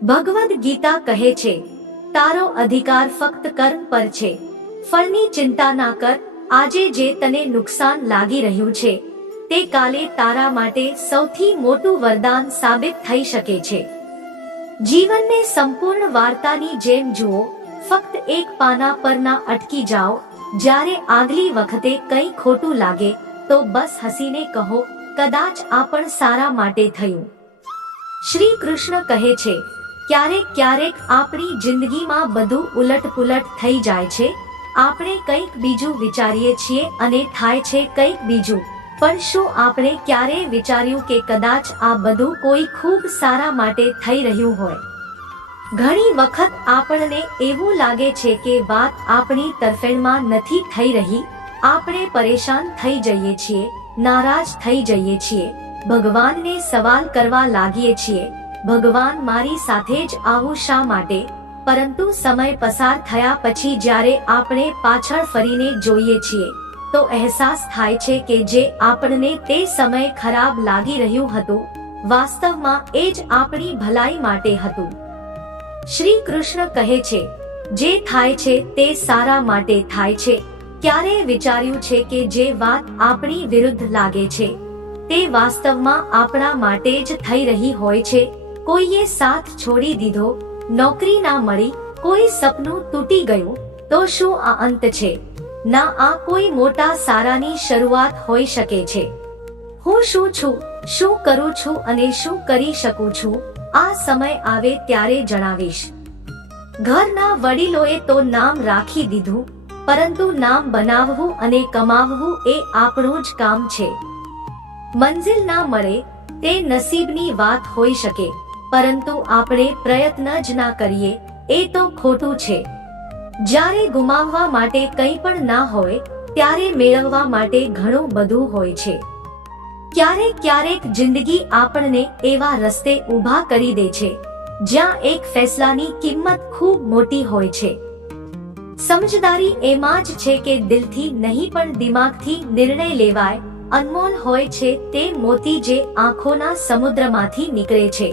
ભગવદ્ ગીતા કહે છે, તારો અધિકાર ફક્ત કર્મ પર છે. ફળની ચિંતા ના કર. આજે જે તને નુકસાન લાગી રહ્યું છે તે કાલે તારા માટે સૌથી મોટું વરદાન સાબિત થઈ શકે છે. જીવનને સંપૂર્ણ વાર્તાની જેમ જુઓ. ફક્ત એક પાના પર ના અટકી જાઓ. જ્યારે આગલી વખતે કંઈ ખોટું લાગે તો બસ હસીને કહો, કદાચ આ પણ સારા માટે થયું. શ્રી કૃષ્ણ કહે છે, ક્યારેક ક્યારેક આપણી જિંદગીમાં બધું ઉલટપુલટ થઈ જાય છે. આપણે કંઈક બીજું વિચારીએ છીએ અને થાય છે કંઈક બીજું. પણ શું આપણે ક્યારેય વિચાર્યું કે કદાચ આ બધું કોઈ ખૂબ સારા માટે થઈ રહ્યું હોય? ઘણી વખત આપણને એવું લાગે છે કે વાત આપણી તરફેણમાં નથી થઈ રહી. આપણે પરેશાન થઈ જઈએ છીએ, નારાજ થઈ જઈએ છીએ, ભગવાનને સવાલ કરવા લાગીએ છીએ, ભગવાન મારી સાથે જ આવું શા માટે? પરંતુ સમય પસાર થયા પછી જ્યારે આપણે પાછળ ફરીને જોઈએ છીએ તો અહેસાસ થાય છે કે જે આપણને તે સમય ખરાબ લાગી રહ્યું હતું, વાસ્તવમાં એ જ આપણી ભલાઈ માટે હતું. શ્રી કૃષ્ણ કહે છે, જે થાય છે તે સારા માટે થાય છે. ક્યારે વિચાર્યું છે કે જે વાત આપણી વિરુદ્ધ લાગે છે તે વાસ્તવમાં આપણા માટે જ થઈ રહી હોય છે? કોઈએ સાથ છોડી દીધો, નોકરી ના મળી, કોઈ સપનું તૂટી ગયું, તો શું આ અંત છે? ના, આ કોઈ મોટા સારાની શરૂઆત હોઈ શકે છે. હું શું છું, શું કરું છું અને શું કરી શકું છું, આ સમય આવે ત્યારે જણાવીશ. ઘરના વડીલોએ તો નામ રાખી દીધું, પરંતુ નામ બનાવવું અને કમાવવું એ આપણું જ કામ છે. મંજિલ ના મળે તે નસીબની વાત હોઈ શકે, પરંતુ આપણે પ્રયત્ન જ ના કરીએ એ તો ખોટું છે. જ્યારે ગુમાવવા માટે કંઈ પણ ના હોય ત્યારે મેળવવા માટે ઘણું બધું હોય છે. ક્યારેક ક્યારેક જિંદગી આપણને એવા રસ્તે ઊભા કરી દે છે જ્યાં એક ફેસલાની કિંમત ખૂબ મોટી હોય છે. સમજદારી એમાં જ છે કે દિલથી નહીં પણ દિમાગથી નિર્ણય લેવાય. અનમોલ હોય છે તે મોતી જે આંખોના સમુદ્રમાંથી નીકળે છે,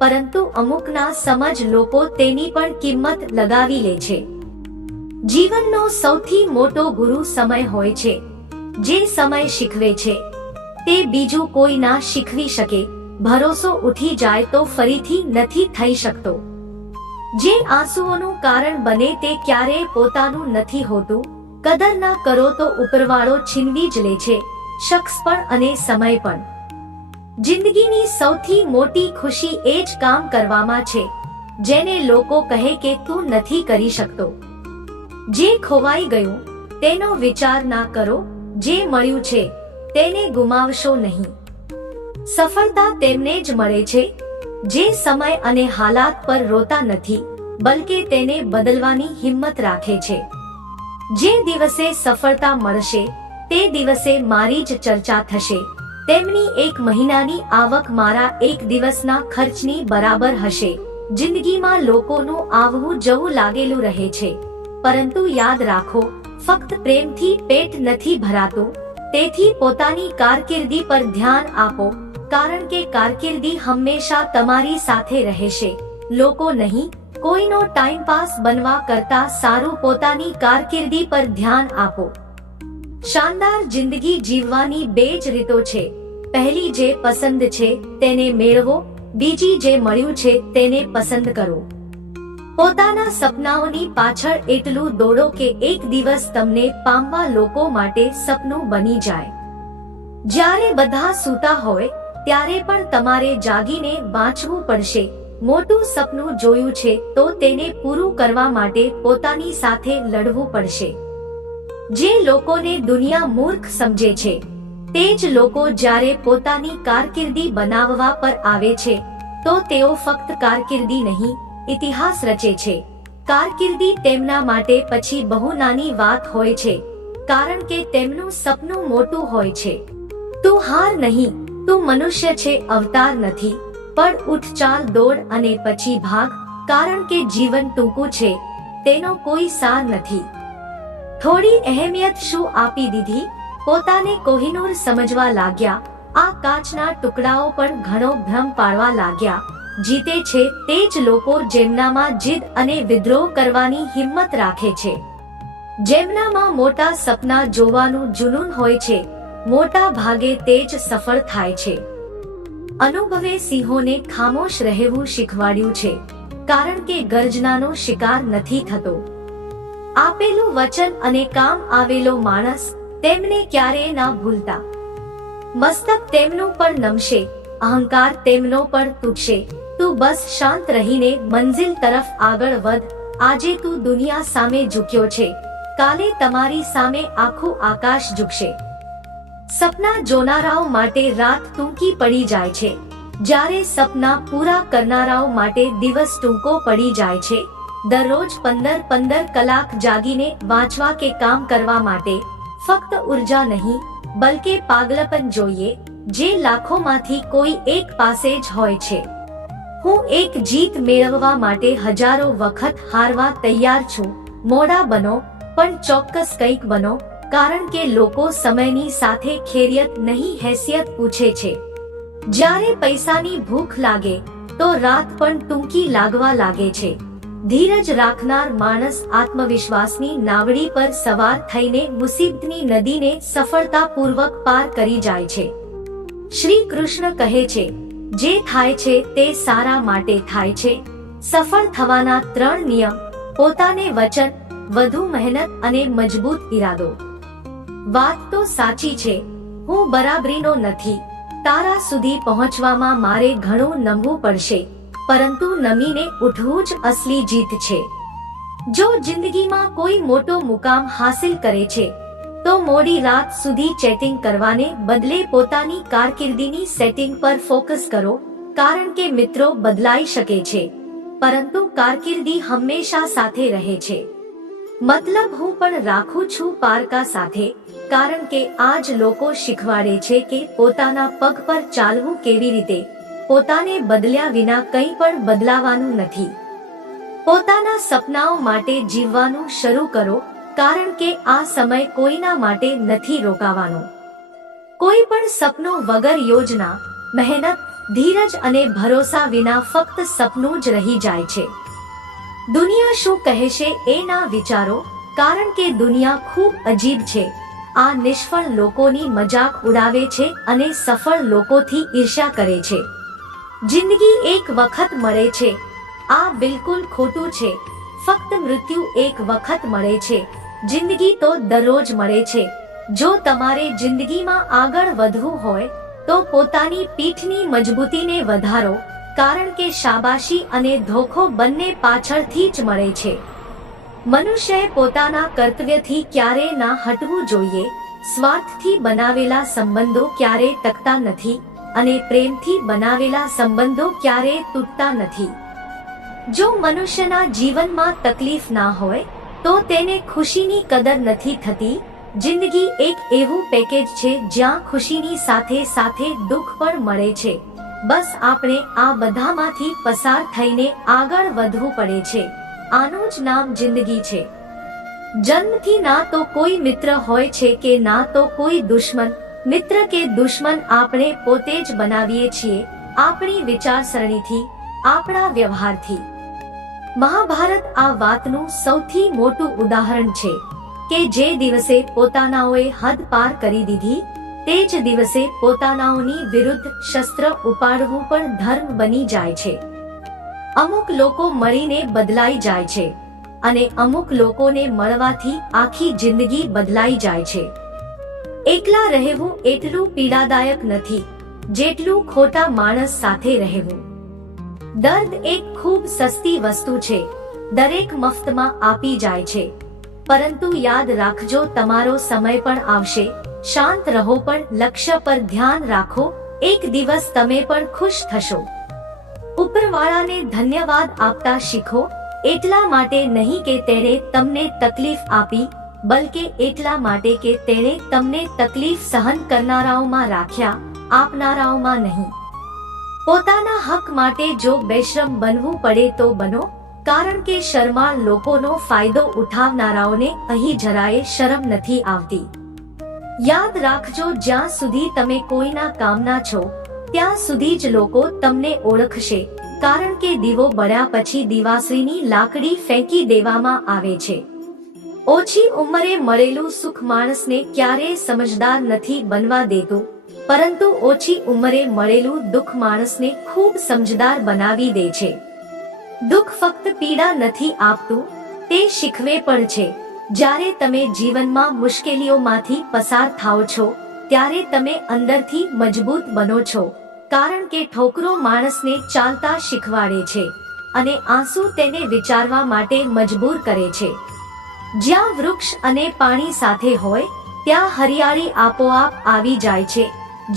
પરંતુ અમુકના સમજ લોકો તેની પણ કિંમત લગાવી લે છે. જીવનનો સૌથી મોટો ગુરુ સમય હોય છે. જે સમય શીખવે છે તે બીજું કોઈ ના શીખવી શકે. ભરોસો ઉઠી જાય તો ફરીથી નથી થઈ શકતો. જે આંસુઓનું કારણ બને તે ક્યારેય પોતાનું નથી હોતું. કદર ના કરો તો ઉપરવાળો છીનવી જ લે છે, શખ્સ પણ અને સમય પણ. જિંદગીની સૌથી મોટી ખુશી એ જ કામ કરવામાં છે જેને લોકો કહે કે તું નથી કરી શકતો. જે ખોવાઈ ગયું તેનો વિચાર ના કરો, જે મળ્યું છે તેને ગુમાવશો નહીં. સફળતા તેમને જ મળે છે જે સમય અને હાલાત પર રોતા નથી, બલકે તેને બદલવાની હિંમત રાખે છે. જે દિવસે સફળતા મળશે તે દિવસે મારી જ ચર્ચા થશે. તેમની એક મહિનાની આવક મારા એક દિવસના ખર્ચની બરાબર હશે. જિંદગીમાં લોકોનું આવવું જવું લાગેલું રહે છે, પરંતુ યાદ રાખો, ફક્ત પ્રેમથી પેટ નથી ભરાતું. તેથી પોતાની કારકિર્દી પર ધ્યાન આપો, કારણ કે કારકિર્દી હંમેશા તમારી સાથે રહેશે, લોકો નહીં. કોઈનો ટાઈમ પાસ બનવા કરતા સારું પોતાની કારકિર્દી પર ધ્યાન આપો. શાનદાર જિંદગી જીવવાની બે જ રીતો છે. પહેલી જે પસંદ છે તેને મેળવો, બીજી જે મળ્યું છે તેને પસંદ કરો. પોતાના સપનાઓની પાછળ એટલું દોડો કે એક દિવસ તમને પામવા લોકો માટે સપનું બની જાય. જ્યારે બધા સૂતા હોય ત્યારે પણ તમારે જાગીને વાંચવું પડશે. મોટું સપનું જોયું છે તો તેને પૂરું કરવા માટે પોતાની સાથે લડવું પડશે. જે લોકોને દુનિયા મૂર્ખ સમજે છે તે જ લોકો જ્યારે પોતાની કારકિર્દી બનાવવા પર આવે છે તો તેઓ ફક્ત કારકિર્દી નહીં, ઇતિહાસ રચે છે. કારકિર્દી તેમના માટે પછી બહુ નાની વાત હોય છે, કારણ કે તેમનું સપનું મોટું હોય છે. તું હાર નહીં, તું મનુષ્ય છે, અવતાર નથી. પણ ઉઠ, ચાલ, દોડ અને પછી ભાગ, કારણ કે જીવન ટૂંકું છે, તેનો કોઈ સાર નથી. થોડી અહેમિયત શું આપી દીધી, પોતાને કોહિનૂર સમજવા લાગ્યા. આ કાચના ટુકડાઓ પણ ઘણો ભ્રમ પાડવા લાગ્યા. જીતે છે તે જ લોકો જેમનામાં જીદ અને વિદ્રોહ કરવાની હિંમત રાખે છે, જેમનામાં મોટા સપના જોવાનું જુનૂન હોય છે, મોટા ભાગે તે જ સફળ થાય છે. અનુભવે સિંહોને ખામોશ રહેવું શીખવાડ્યું છે, કારણ કે ગર્જનાનો શિકાર નથી થતો. આપેલું વચન અને કામ આવેલો માણસ તેમને ક્યારેય ના ભૂલતા. મસ્તક તેમનું પણ નમશે, અહંકાર તેમનો પણ તૂટશે. તું બસ શાંત રહીને મંજિલ તરફ આગળ વધ. આજે તું દુનિયા સામે ઝૂક્યો છે, કાલે તમારી સામે આખું આકાશ ઝૂકશે. સપના જોનારાઓ માટે રાત ટૂંકી પડી જાય છે, જ્યારે સપના પૂરા કરનારાઓ માટે દિવસ ટૂંકો પડી જાય છે. દરરોજ 15 કલાક જાગીને વાંચવા કે કામ કરવા માટે ફક્ત ઉર્જા નહીં, બલકે પાગલપન જોઈએ, જે લાખોમાંથી કોઈ એક પાસે જ હોય છે. હું એક જીત મેળવવા માટે હજારો વખત હારવા તૈયાર છું. મોડા બનો, પણ ચોક્કસ કંઈક બનો, કારણ કે લોકો સમયની સાથે ખેરિયત નહીં હેસિયત પૂછે છે. જ્યારે પૈસાની ભૂખ લાગે તો રાત પણ ટૂંકી લાગવા લાગે છે. ધીરજ રાખનાર માણસ આત્મવિશ્વાસની નાવડી પર સવાર થઈને મુસીબતની નદીને સફળતાપૂર્વક પાર કરી જાય છે. શ્રી કૃષ્ણ કહે છે, જે થાય છે તે સારા માટે થાય છે. સફળ થવાના 3 નિયમ: પોતાને વચન, વધુ મહેનત અને મજબૂત ઈરાદો. વાત તો સાચી છે, હું બરાબરીનો નથી. તારા સુધી પહોંચવામાં મારે ઘણું નમવું પડશે, પરંતુ નમીને ઉઠવું જ અસલી જીત છે. જો જિંદગીમાં કોઈ મોટો મુકામ હાસિલ કરે છે, તો મોડી રાત સુધી ચેટિંગ કરવાને બદલે પોતાની કારકિર્દીની સેટિંગ પર ફોકસ કરો, કારણ કે મિત્રો બદલાઈ શકે છે, પરંતુ કારકિર્દી હંમેશા સાથે રહે છે. મતલબ હું પણ રાખું છું પારકા સાથે, કારણ કે આજ લોકો શીખવાડે છે કે પોતાના પગ પર ચાલવું કેવી રીતે. પોતાને બદલ્યા વિના કંઈ પણ બદલાવાનું નથી. પોતાના સપનાઓ માટે જીવવાનું શરૂ કરો, કારણ કે આ સમય કોઈના માટે નથી રોકાવાનો. કોઈ પણ સપનું વગર યોજના, મહેનત, ધીરજ અને ભરોસા વિના ફક્ત સપનું જ રહી જાય છે. દુનિયા શું કહેશે એ ના વિચારો, કારણ કે દુનિયા ખૂબ અજીબ છે. આ નિષ્ફળ લોકોની મજાક ઉડાવે છે અને સફળ લોકોથી ઈર્ષ્યા કરે છે. જિંદગી એક વખત મળે છે, આ બિલકુલ ખોટું છે. ફક્ત મૃત્યુ એક વખત મળે છે, જિંદગી તો દરરોજ મળે છે. જો તમારે જિંદગીમાં આગળ વધવું હોય તો પોતાની પીઠની મજબૂતીને વધારો, કારણ કે શાબાશી અને ધોખો બંને પાછળથી જ મળે છે. મનુષ્યએ પોતાના કર્તવ્યથી ક્યારેય ના હટવું જોઈએ. સ્વાર્થથી બનાવેલા સંબંધો ક્યારેય ટકતા નથી, અને પ્રેમથી બનાવેલા સંબંધો ક્યારેય તૂટતા નથી. જો મનુષ્યના જીવનમાં તકલીફ ના હોય તો તેને ખુશીની કદર નથી થતી. જિંદગી એક એવું પેકેજ છે જ્યાં ખુશીની સાથે સાથે દુઃખ પણ મળે છે. બસ આપણે આ બધામાંથી પસાર થઈને આગળ વધવું પડે છે. આનું જ નામ જિંદગી છે. જન્મથી ના તો કોઈ મિત્ર હોય છે કે ના તો કોઈ દુશ્મન. મિત્ર કે દુશ્મન આપણે પોતે જ બનાવીએ છીએ, આપણી વિચારસરણીથી, આપણા વ્યવહારથી. મહાભારત આ વાતનું સૌથી મોટું ઉદાહરણ છે કે જે દિવસે પોતાનાઓએ હદ પાર કરી દીધી, તે જ દિવસે પોતાનાઓની વિરુદ્ધ શસ્ત્ર ઉપાડવું પણ ધર્મ બની જાય છે. અમુક લોકો મળીને બદલાઈ જાય છે, અને અમુક લોકોને મળવાથી આખી જિંદગી બદલાઈ જાય છે. એકલા રહેવું એટલું પીડાદાયક નથી જેટલું ખોટા માણસ સાથે રહેવું. દર્દ એક ખૂબ સસ્તી વસ્તુ છે, દરેક મફતમાં આપી જાય છે. પરંતુ યાદ રાખજો, તમારો સમય પણ આવશે. શાંત રહો, પણ લક્ષ્ય પર ધ્યાન રાખો. એક દિવસ તમે પણ ખુશ થશો. ઉપરવાળાને ધન્યવાદ આપતા શીખો, એટલા માટે નહીં કે તેણે તમને તકલીફ આપી, બલકે એટલા માટે કે તેણે તમને તકલીફ સહન કરનારાઓમાં રાખ્યા, આપનારાઓમાં નહીં. પોતાના હક માટે જો બેશરમ બનવું પડે તો બનો, કારણ કે શરમાળ લોકોનો ફાયદો ઉઠાવનારાઓને અહીં જરાય શરમ નથી આવતી. યાદ રાખજો, જ્યાં સુધી તમે કોઈના કામના છો ત્યાં સુધી જ લોકો તમને ઓળખશે. કારણ કે દીવો બળ્યા પછી દિવાસળીની લાકડી ફેંકી દેવામાં આવે છે. ઓછી ઉંમરે મળેલું સુખ માણસને ક્યારેય સમજદાર નથી બનવા દેતું, પરંતુ ઓછી ઉંમરે મળેલું દુઃખ માણસને ખૂબ સમજદાર બનાવી દે છે. દુઃખ ફક્ત પીડા નથી આપતું, તે શીખવે પણ છે. જ્યારે તમે જીવનમાં મુશ્કેલીઓમાંથી પસાર થાઓ છો ત્યારે તમે અંદરથી મજબૂત બનો છો, કારણ કે ઠોકરો માણસને ચાલતા શીખવાડે છે અને આંસુ તેને વિચારવા માટે મજબૂર કરે છે. જ્યાં વૃક્ષ અને પાણી સાથે હોય ત્યાં હરિયાળી આપોઆપ આવી જાય છે.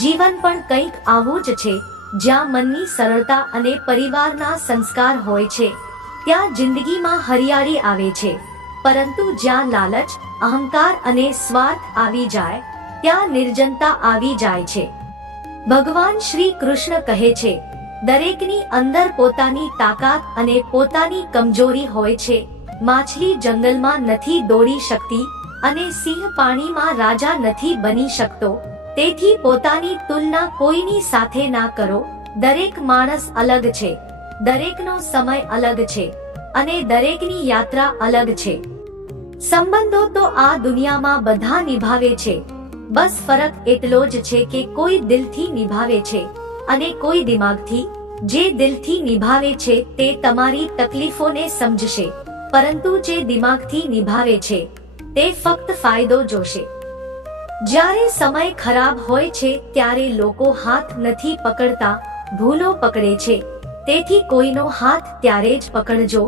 જીવન પણ કંઈક આવું જ છે. જ્યાં મનની સરળતા અને પરિવારના સંસ્કાર હોય છે ત્યાં જિંદગીમાં હરિયાળી આવે છે, પરંતુ જ્યાં લાલચ, અહંકાર અને સ્વાર્થ આવી જાય ત્યાં નિર્જનતા આવી જાય છે. ભગવાન શ્રી કૃષ્ણ કહે છે, દરેકની અંદર પોતાની તાકાત અને પોતાની કમજોરી હોય છે. માછલી જંગલમાં નથી દોડી શકતી અને સિંહ પાણીમાં રાજા નથી બની શકતો. તેથી પોતાની તુલના કોઈની સાથે ના કરો. દરેક માણસ અલગ છે, દરેકનો સમય અલગ છે અને દરેકની યાત્રા અલગ છે. સંબંધો તો આ દુનિયામાં બધા નિભાવે છે, બસ ફરક એટલો જ છે કે કોઈ દિલથી નિભાવે છે અને કોઈ દિમાગથી. જે દિલથી નિભાવે છે તે તમારી તકલીફોને સમજશે, પરંતુ જે દિમાગથી નિભાવે છે તે ફક્ત ફાયદો જોશે. જ્યારે સમય ખરાબ હોય છે ત્યારે લોકો હાથ નથી પકડતા, ભૂલો પકડે છે. તેથી કોઈનો હાથ ત્યારે જ પકડજો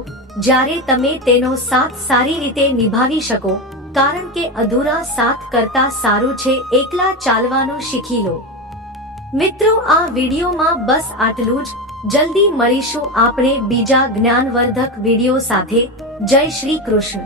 જ્યારે તમે તેનો સાથ સારી રીતે નિભાવી શકો, કારણ કે અધૂરા સાથ કરતા સારું છે એકલા ચાલવાનું શીખી લો. મિત્રો, આ વિડીયોમાં બસ આટલું જ. જલ્દી મળીશું આપણે બીજા જ્ઞાનવર્ધક વિડીયો સાથે. જય શ્રી કૃષ્ણ.